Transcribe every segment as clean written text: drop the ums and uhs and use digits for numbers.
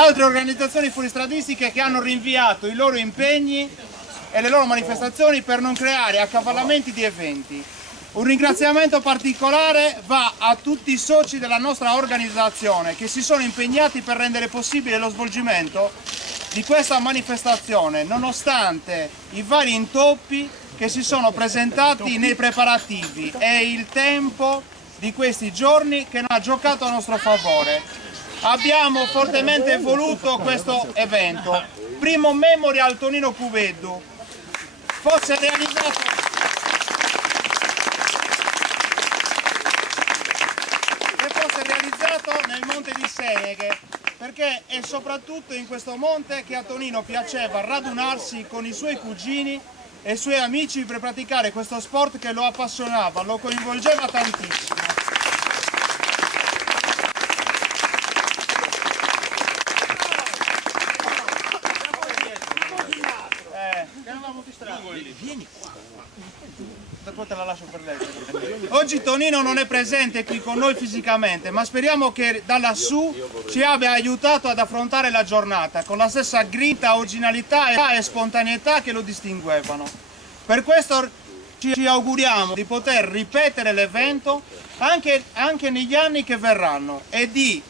altre organizzazioni fuoristradistiche che hanno rinviato i loro impegni e le loro manifestazioni per non creare accavallamenti di eventi. Un ringraziamento particolare va a tutti i soci della nostra organizzazione che si sono impegnati per rendere possibile lo svolgimento di questa manifestazione, nonostante i vari intoppi che si sono presentati nei preparativi e il tempo di questi giorni che non ha giocato a nostro favore. Abbiamo fortemente voluto questo evento. Primo Memorial Tonino Cuveddu fosse realizzato nel Monte di Seneghe, perché è soprattutto in questo monte che a Tonino piaceva radunarsi con i suoi cugini e i suoi amici per praticare questo sport che lo appassionava, lo coinvolgeva tantissimo. Vieni qua. Dopo te la lascio per lei. Oggi Tonino non è presente qui con noi fisicamente, ma speriamo che da lassù ci abbia aiutato ad affrontare la giornata con la stessa grinta, originalità e spontaneità che lo distinguevano. Per questo ci auguriamo di poter ripetere l'evento anche negli anni che verranno e di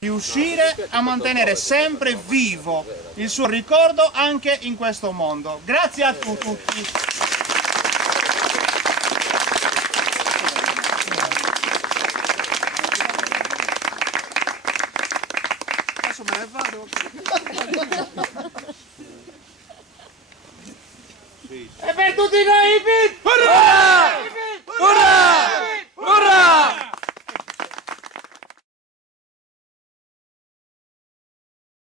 riuscire a mantenere sempre vivo il suo ricordo anche in questo mondo. Grazie a tutti. Adesso me ne vado. E per tutti noi,